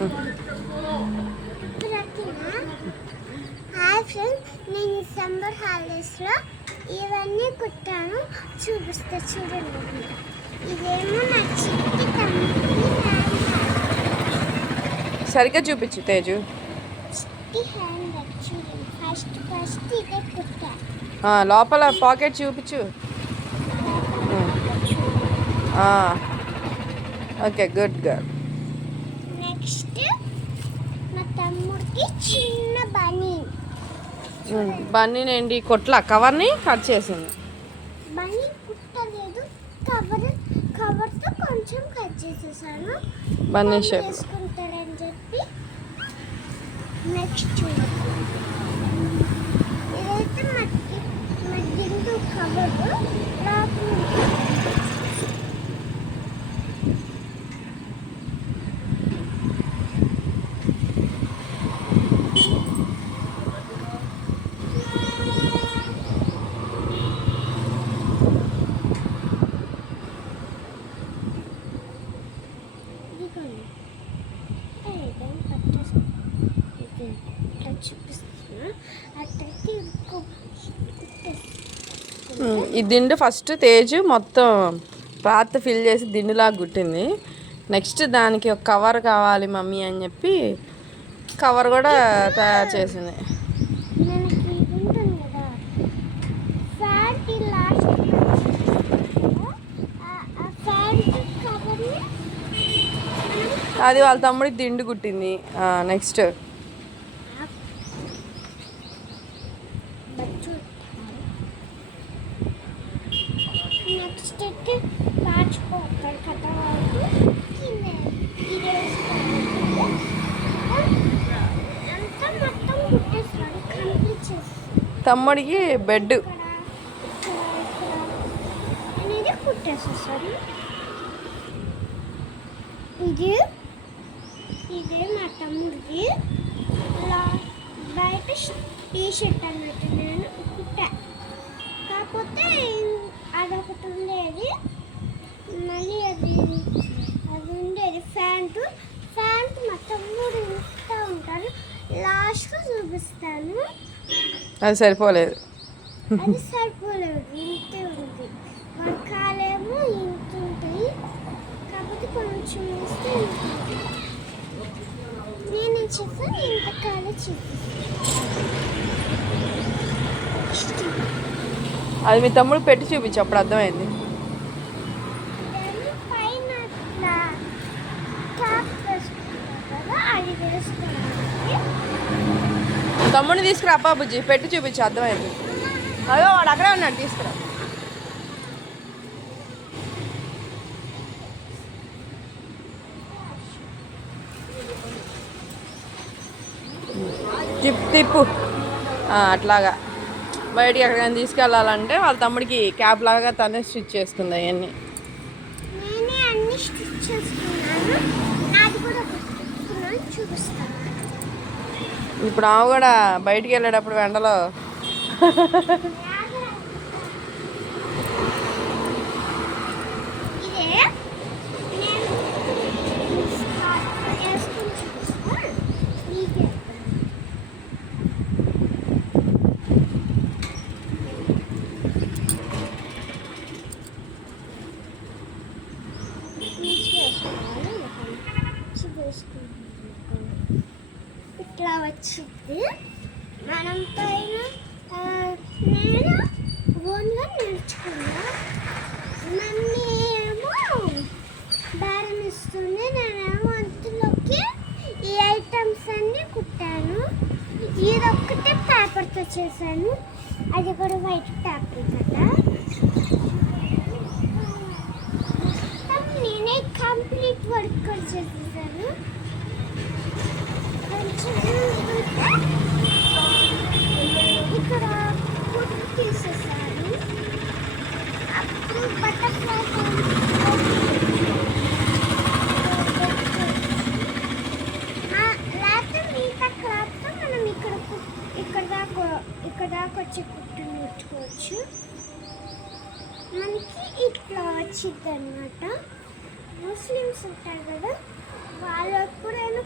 Hi friends, నేను summer హాలిడేస్లో ఇవన్నీ కుట్టాను, చూపిస్తా చూడండి. ఇదేమో నా చిట్టి తమ్ముడి సరిగ్గా చూపించు తేజు. చిట్టి హ్యాండ్ బ్యాగ్ చూడండి. ఫస్ట్ ఇదే కుట్టా. లోపల పాకెట్ చూపించు. Okay, good girl. నెక్స్ట్ మా తమ్ముడికి చిన్న బనీ. బన్నీనేంటి కొట్ల కవర్ని కట్ చేసింది. బనీ కుట్టలేదు, కవర్తో కొంచెం కట్ చేసేసాను. బన్నీ షేప్ వేసుకుంటారని చెప్పి. నెక్స్ట్ ఇదైతే మా దిండు కవరు ఈ దిండు ఫస్ట్ తేజు మొత్తం క్లాత్ ఫిల్ చేసి దిండులాగా కుట్టింది. నెక్స్ట్ దానికి ఒక కవర్ కావాలి మమ్మీ అని చెప్పి కవర్ కూడా తయారు చేసింది. అది వాళ్ళ తమ్ముడికి దిండు కుట్టింది. నెక్స్ట్ తమ్ముడికి బెడ్. ఇదే మా తమ్ముడికి బయట టీ షర్ట్ అన్నట్టు నేను కుట్టా. కాకపోతే అదొకటి ఉండేది, మళ్ళీ అది ఉండేది ప్యాంటు. మా తమ్ముడు ఇంత ఉంటాడు, లాస్ట్లో చూపిస్తాను. అది సరిపోలేదు, ఇంతే ఉంది. మన కాలేమో ఇంత ఉంటాయి, కాకపోతే కొంచెం వేస్తే నేను చెప్పాను ఇంత కాలే అది మీ తమ్ముడు పెట్టి చూపించు, అప్పుడు అర్థమైంది. పైన అది తమ్ముడిని తీసుకురా అబ్బా బుజ్జి, పెట్టి చూపించు, అర్థమైంది. అదో వాడు అక్కడే ఉన్నాడు, తీసుకురా. తిప్పు అట్లాగా. బయటికి ఎక్కడికైనా తీసుకెళ్ళాలంటే వాళ్ళ తమ్ముడికి క్యాప్ లాగా తనే స్టిచ్ చేసుకుంది అవన్నీ. ఇప్పుడు ఆమె కూడా బయటికి వెళ్ళేటప్పుడు వెంటలో ఇట్లా వచ్చింది. మనం పైన నేను ఓన్గా నేర్చుకున్నా. మమ్మీ ఏమో బేరం ఇస్తుంది, నేనేమో అందులోకి ఈ ఐటమ్స్ అన్నీ కుట్టాను. ఇదొక్కటే పేపర్తో చేశాను, అది కూడా వైట్ పేపర్ కదా. నేనే కంప్లీట్ వర్క్ కూడా చేసేసాను. ఇక్కడ ఫుడ్ తీసేసాను. అప్పుడు బటర్ఫ్లై లేకపోతే మిగతా క్లాత్తో మనం ఇక్కడ దాకా వచ్చి కుట్టు నేర్చుకోవచ్చు. మనకి ఇట్లా వచ్చింది అన్నమాట. ముస్లిమ్స్ ఉంటారు కదా, వాళ్ళు ఎప్పుడైనా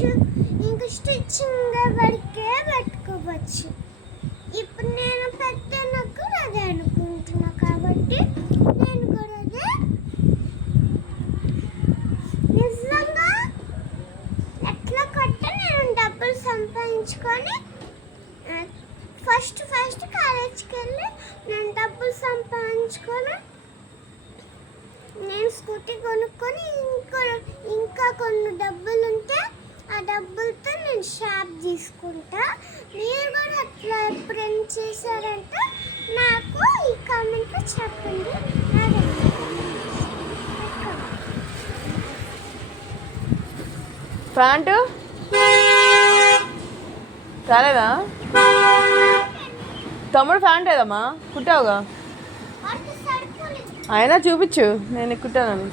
పెట్టుకోవచ్చు, ఇంకా స్టిచ్చింగ్ వరకే పెట్టుకోవచ్చు. ఇప్పుడు నేను పెట్టినకు అదే అనుకుంటున్నా కాబట్టి నేను కూడా అదే. నిజంగా ఎట్లా కొట్ట నేను డబ్బులు సంపాదించుకొని ఫస్ట్ కాలేజ్కి వెళ్ళి నేను డబ్బులు సంపాదించుకొని నేను స్కూటీ కొనుక్కొని ఇంకా కొన్ని డబ్బులు ఉంటే ఆ డబ్బులతో నేను షాప్ తీసుకుంటా. మీరు కూడా అట్లా ఎప్పుడైనా చేశారంటే నాకు ఈ కామెంట్లో చెప్పండి. ప్యాంటు రాలేదా? తమ్ముడు ప్యాంట్ ఏదమ్మా కుట్టావుగా, అయినా చూపించు నేను కుట్టానని.